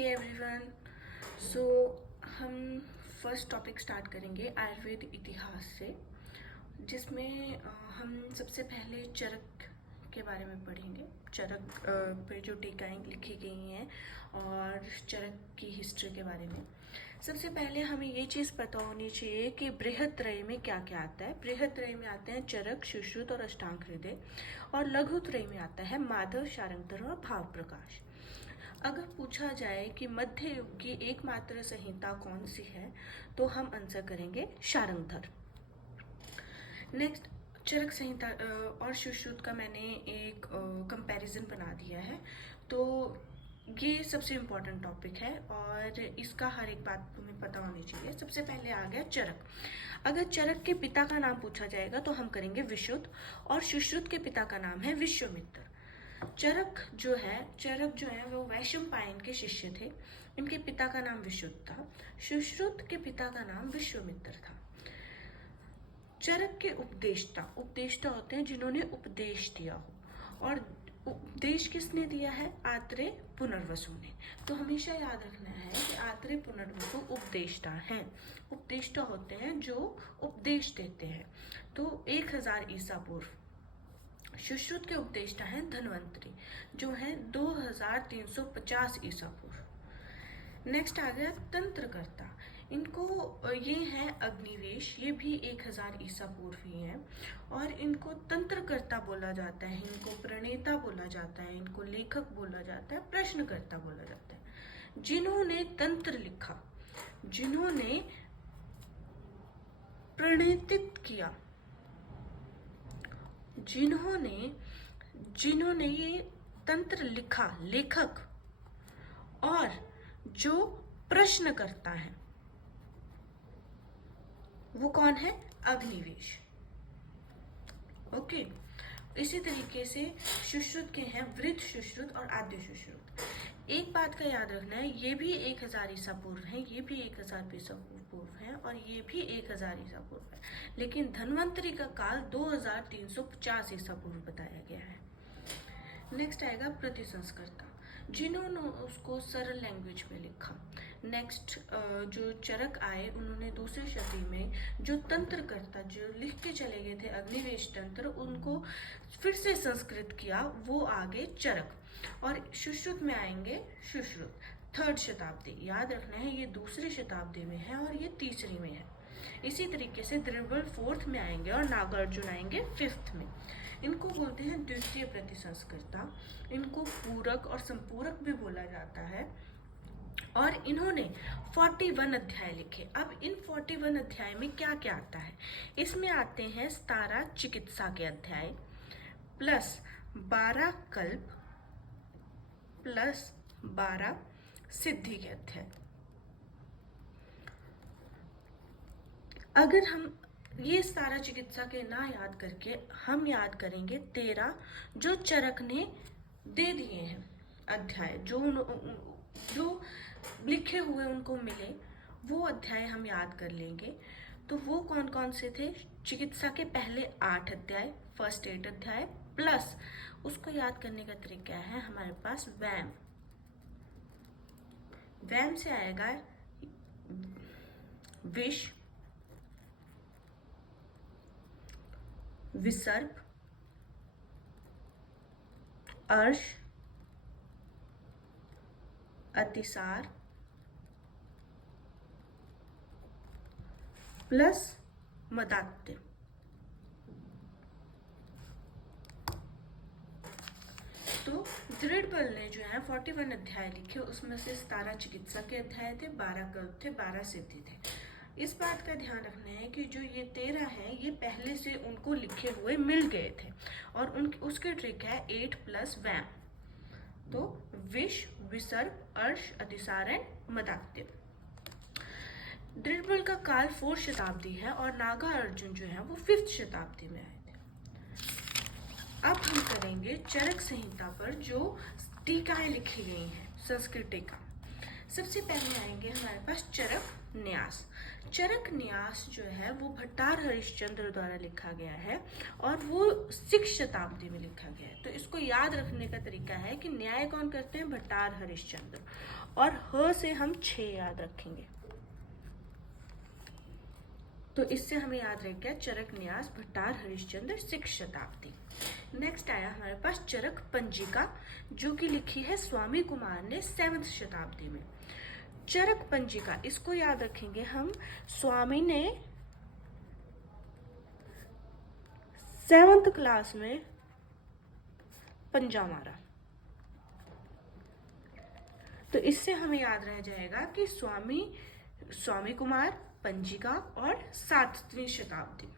नमस्ते एवरीवन। सो हम first topic start करेंगे आयुर्वेद इतिहास से, जिसमें हम सबसे पहले चरक के बारे में पढ़ेंगे। चरक पे जो टीकाएँ लिखी गई हैं और चरक की हिस्ट्री के बारे में। सबसे पहले हमें ये चीज़ पता होनी चाहिए कि बृहत्त्रय में क्या क्या आता है। बृहत्त्रय में आते हैं चरक, सुश्रुत और अष्टांग हृदय, और लघुत्रय में आता है माधव, शार्ंगधर और भाव प्रकाश। अगर पूछा जाए कि मध्य युग की एकमात्र संहिता कौन सी है, तो हम आंसर करेंगे शार्ंगधर। नेक्स्ट, चरक संहिता और सुश्रुत का मैंने एक कंपैरिजन बना दिया है, तो ये सबसे इम्पोर्टेंट टॉपिक है और इसका हर एक बात तुम्हें पता होनी चाहिए। सबसे पहले आ गया चरक। अगर चरक के पिता का नाम पूछा जाएगा तो हम करेंगे विशुद्ध, और सुश्रुत के पिता का नाम है विश्वामित्र। चरक जो है वो वैशंपायन के शिष्य थे। इनके पिता का नाम विशुद्ध था। सुश्रुत के पिता का नाम विश्वामित्र था। चरक के उपदेष्टा होते हैं जिन्होंने उपदेश दिया हो, और उपदेश किसने दिया है? आत्रेय पुनर्वसु ने। तो हमेशा याद रखना है कि आत्रेय पुनर्वसु उपदेष्टा हैं। उपदेष्टा होते हैं जो उपदेश देते हैं। तो 1000 ईसा पूर्व। सुश्रुत के उपदेष्टा हैं धन्वंतरी, जो हैं 2350 ईसा पूर्व। नेक्स्ट आ गया तंत्रकर्ता। इनको ये हैं अग्निवेश, ये भी 1000 ईसा पूर्व ही हैं, और इनको तंत्रकर्ता बोला जाता है, इनको प्रणेता बोला जाता है, इनको लेखक बोला जाता है, प्रश्नकर्ता बोला जाता है। जिन्होंने तंत्र लिखा, जिन्होंने प्रणेतित किया, जिन्होंने ये तंत्र लिखा, लेखक, और जो प्रश्न करता है, वो कौन है? अग्निवेश। ओके। इसी तरीके से सुश्रुत के हैं वृद्ध सुश्रुत और आद्य सुश्रुत। एक बात का याद रखना है, ये भी 1000 ईसा पूर्व है, ये भी 1000 ईसा पूर्व है, और ये भी 1000 ईसा पूर्व है, लेकिन धन्वंतरी का काल 2350 ईसा पूर्व बताया गया है। नेक्स्ट आएगा प्रतिसंस्कर्ता, जिन्होंने उसको सरल लैंग्वेज में लिखा। नेक्स्ट जो चरक आए, उन्होंने दूसरी शती में जो तंत्रकर्ता जो लिख के चले गए थे अग्निवेश तंत्र, उनको फिर से संस्कृत किया, वो आगे चरक। और सुश्रुत में आएंगे सुश्रुत 3rd शताब्दी। याद रखना है ये 2री शताब्दी में है और ये 3री में है। इसी तरीके से द्रिबल 4th में आएंगे और नागार्जुन आएंगे 5th में। इनको बोलते हैं द्वितीय प्रतिसंस्कर्ता। इनको पूरक और संपूरक भी बोला जाता है, और इन्होंने 41 अध्याय लिखे। अब इन 41 अध्याय में क्या क्या आता है? इसमें आते हैं 17 चिकित्सा के अध्याय, प्लस 12 कल्प, प्लस 12 सिद्धि के अध्याय। अगर हम ये सारा चिकित्सा के ना याद करके हम याद करेंगे 13 जो चरक ने दे दिए हैं अध्याय, जो लिखे हुए उनको मिले, वो अध्याय हम याद कर लेंगे। तो वो कौन कौन से थे? चिकित्सा के पहले 8 अध्याय, फर्स्ट 8 अध्याय, प्लस उसको याद करने का तरीका है हमारे पास वैम। वैम से आएगा विष, विसर्प, अर्श, अतिसार, प्लस मदात्य। तो दृढ़बल ने जो है 41 अध्याय लिखे, उसमें से 17 चिकित्सा के अध्याय थे, 12 कल्प थे, 12 सिद्धि थे। इस बात का ध्यान रखना है कि जो ये 13 हैं, ये पहले से उनको लिखे हुए मिल गए थे, और उसकी ट्रिक है 8 प्लस वैम। तो विष, विसर्प, अर्श, अतिसार एंड मदात्य। दृढ़बल का काल 4th शताब्दी है, और नागार्जुन जो है वो 5th शताब्दी में आए थे। अब हम करेंगे चरक संहिता पर जो टीकाएं लिखी गई हैं, संस्कृत टीका। सबसे पहले आएंगे हमारे पास चरक न्यास। चरक न्यास जो है वो भट्टार हरिश्चंद्र द्वारा लिखा गया है और वो 6वीं शताब्दी में लिखा गया है। तो इसको याद रखने का तरीका है कि न्याय कौन करते हैं, भट्टार हरिश्चंद्र, और ह से हम 6 याद रखेंगे। तो इससे हमें याद रह गया चरक न्यास भट्टार हरिश्चंद्र 6वीं शताब्दी। नेक्स्ट आया हमारे पास चरक पंजिका, जो कि लिखी है स्वामी कुमार ने 7वीं शताब्दी में। चरक पंजिका, इसको याद रखेंगे हम, स्वामी ने 7th क्लास में पंजा मारा। तो इससे हमें याद रह जाएगा कि स्वामी कुमार, पंजिका और 7वीं शताब्दी।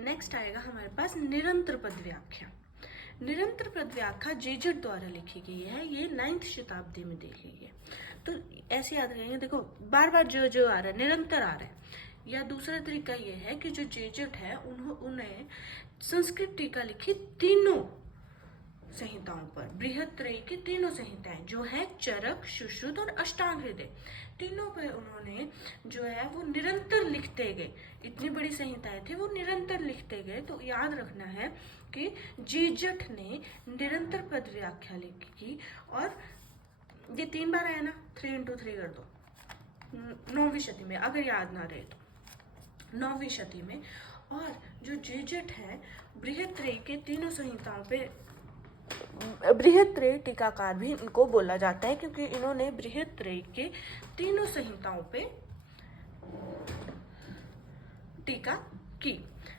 नेक्स्ट आएगा हमारे पास निरंतर पद व्याख्या। निरंतर पद व्याख्या जेजट द्वारा लिखी गई है, ये 9वीं शताब्दी में लिखी गई है। तो ऐसे याद रखेंगे, देखो बार बार जो आ रहा है निरंतर आ रहा है। या दूसरा तरीका ये है कि जो जेजट है उन्हें संस्कृत टीका लिखी तीनों संहिताओं पर, बृहत्त्रयी की तीनों संहिताएं जो है चरक, सुश्रुत और अष्टांग हृदय, तीनों पर उन्होंने जो है वो निरंतर लिखते गए। इतनी बड़ी संहिताएं थी, वो निरंतर लिखते गए। तो याद रखना है कि जेजट ने निरंतर पद व्याख्या लिखी और ये 3 बार आया ना, 3 into 3 कर दो, 9वीं शती में, अगर याद ना रहे तो 9वीं शती में। और जो जेजट है बृहत्त्रयी के तीनों संहिताओं पे, बृहत्त्रयी टीकाकार भी इनको बोला जाता है क्योंकि इन्होंने बृहत्त्रयी के तीनों संहिताओं पे टीका की।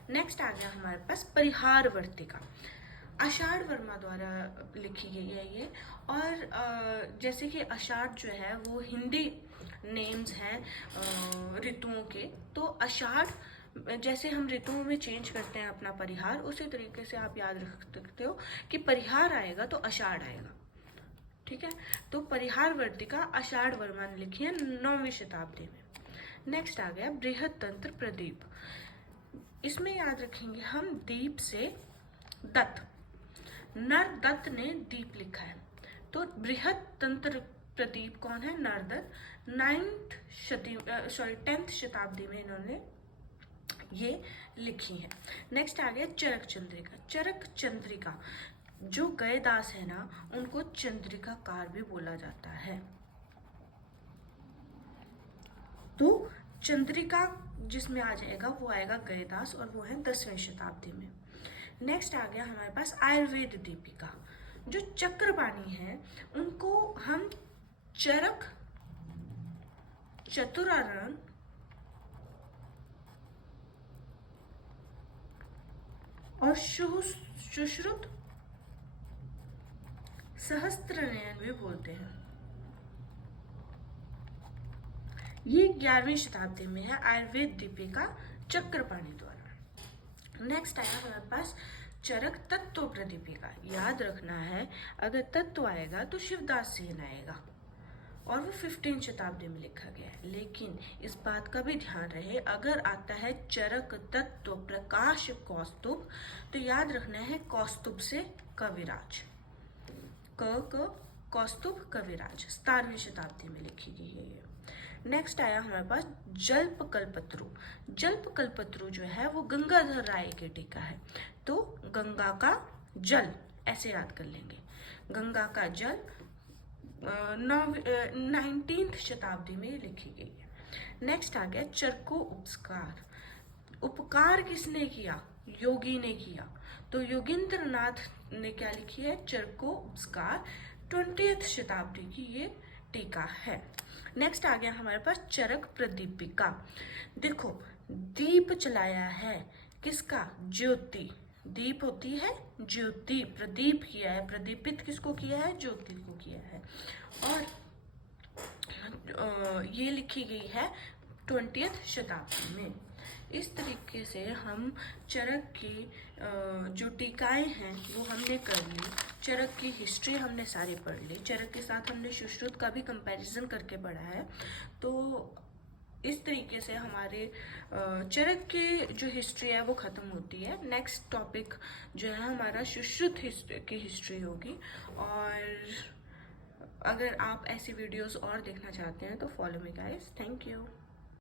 नेक्स्ट आ गया हमारे पास परिहार वर्तिका, आषाढ़ वर्मा द्वारा लिखी गई है ये। और जैसे कि आषाढ़ जो है वो हिंदी नेम्स हैं ऋतुओं के, तो आषाढ़ जैसे हम ऋतुओं में चेंज करते हैं अपना परिहार, उसी तरीके से आप याद रख सकते हो कि परिहार आएगा तो आषाढ़ आएगा। ठीक है, तो परिहार वर्तिका आषाढ़ वर्मा ने लिखी है 9वीं शताब्दी में। नेक्स्ट आ गया बृहत तंत्र प्रदीप। इसमें याद रखेंगे हम दीप से दत्त, नर दत्त ने दीप लिखा है। तो बृहत तंत्र प्रदीप कौन है, नरदत्त, 10th शताब्दी में इन्होंने ये लिखी है। नेक्स्ट आ गया चरक चंद्रिका। चरक चंद्रिका, जो गयदास है ना, उनको चंद्रिकाकार भी बोला जाता है। तो चंद्रिका जिसमें आ जाएगा वो आएगा गयदास, और वो है 10वीं शताब्दी में। नेक्स्ट आ गया हमारे पास आयुर्वेद दीपिका। जो चक्रपाणी है उनको हम चरक, चतुरारण और सुश्रुत सहस्त्रनयन भी बोलते हैं। ये 11वीं शताब्दी में है, आयुर्वेद दीपिका चक्रपाणी द्वारा। नेक्स्ट आया हमारे पास चरक तत्व प्रदीपिका। याद रखना है, अगर तत्व आएगा तो शिवदास सेन आएगा और वो 15वीं शताब्दी में लिखा गया है। लेकिन इस बात का भी ध्यान रहे, अगर आता है चरक तत्व प्रकाश कौस्तुभ, तो याद रखना है कौस्तुभ से कविराज, कौस्तुभ कविराज 17वीं शताब्दी में लिखी गई है ये। नेक्स्ट आया हमारे पास जल्प कल्पत्रु। जल्प कल्पत्रु जो है वो गंगाधर राय के टीका है। तो गंगा का जल ऐसे याद कर लेंगे, गंगा का जल 19th शताब्दी में लिखी गई है। नेक्स्ट आ गया चरको उपकार। उपकार किसने किया, योगी ने किया। तो योगींद्र नाथ ने क्या लिखी है, चरको उपकार, 20th शताब्दी की ये टीका है। नेक्स्ट आ गया हमारे पास चरक प्रदीपिका। देखो दीप चलाया है किसका, ज्योति, दीप होती है ज्योति, प्रदीप किया है, प्रदीपित किसको किया है, ज्योति को किया है। और ये लिखी गई है 20th शताब्दी में। इस तरीके से हम चरक की जो टीकाएं हैं वो हमने कर ली, चरक की हिस्ट्री हमने सारी पढ़ ली, चरक के साथ हमने सुश्रुत का भी कंपैरिजन करके पढ़ा है। तो इस तरीके से हमारे चरक की जो हिस्ट्री है वो ख़त्म होती है। नेक्स्ट टॉपिक जो है हमारा सुश्रुत की हिस्ट्री होगी। और अगर आप ऐसी वीडियोस और देखना चाहते हैं तो follow me guys. Thank you.